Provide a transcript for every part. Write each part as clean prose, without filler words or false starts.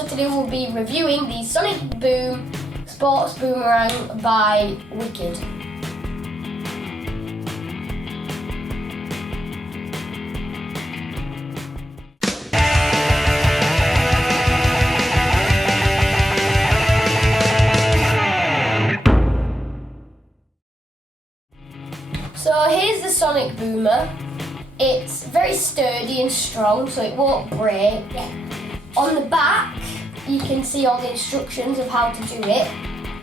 So today we'll be reviewing the Sonic Boom Sports Boomerang by Wicked. So here's the Sonic Booma. It's very sturdy and strong, so it won't break. On the back, you can see all the instructions of how to do it.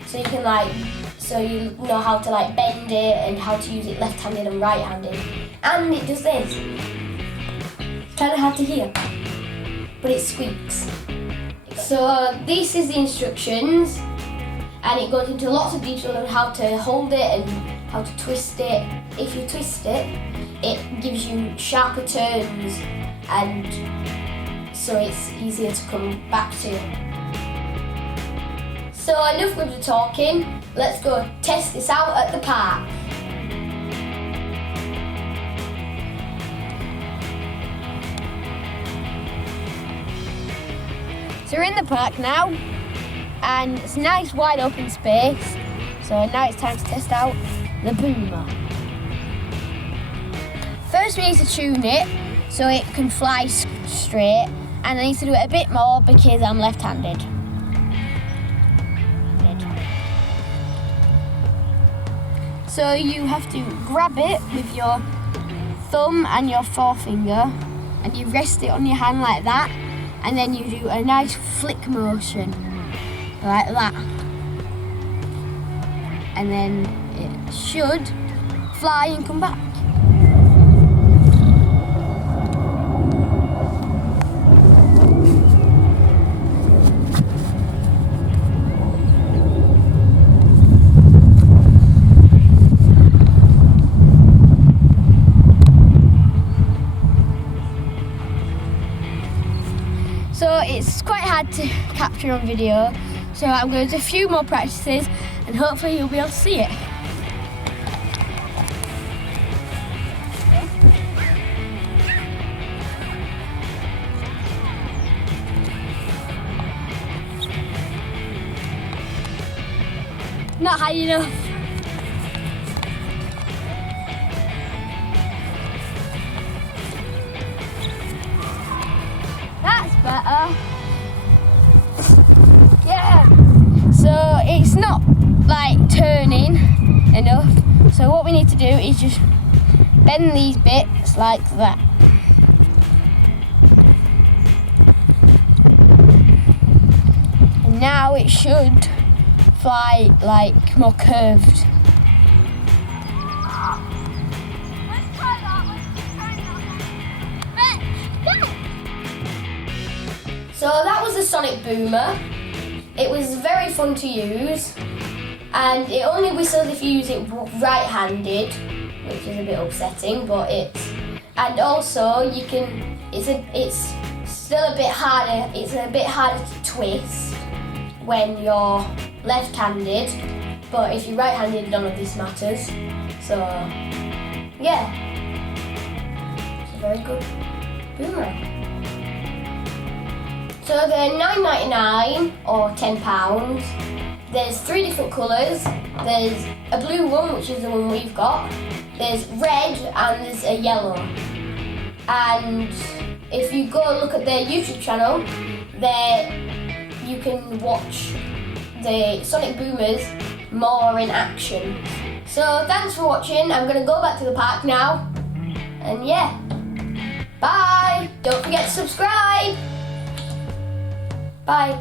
So you know how to bend it and how to use it left-handed and right-handed. And it does this. It's kind of hard to hear, but it squeaks. So this is the instructions, and it goes into lots of detail on how to hold it and how to twist it. If you twist it, it gives you sharper turns, and so it's easier to come back to. So enough with the talking, let's go test this out at the park. So we're in the park now, and it's a nice wide open space, so now it's time to test out the Booma. First we need to tune it so it can fly straight, and I need to do it a bit more because I'm left-handed. So you have to grab it with your thumb and your forefinger, and you rest it on your hand like that, and then you do a nice flick motion like that, and then it should fly and come back. So it's quite hard to capture on video, so I'm going to do a few more practices and hopefully you'll be able to see it. Not high enough. That's better. Yeah. So it's not turning enough. So what we need to do is just bend these bits like that. And now it should fly more curved. So that was the Sonic Booma. It was very fun to use, and it only whistles if you use it right-handed, which is a bit upsetting, but and also you can, it's still a bit harder, it's a bit harder to twist when you're left-handed, but if you're right-handed, none of this matters. So yeah, it's a very good boomerang. So they're $9.99 or £10. There's 3 different colours. There's a blue one, which is the one we've got. There's red and there's a yellow. And if you go look at their YouTube channel, there you can watch the Sonic Boomers more in action. So thanks for watching. I'm going to go back to the park now. And yeah, bye. Don't forget to subscribe. Bye.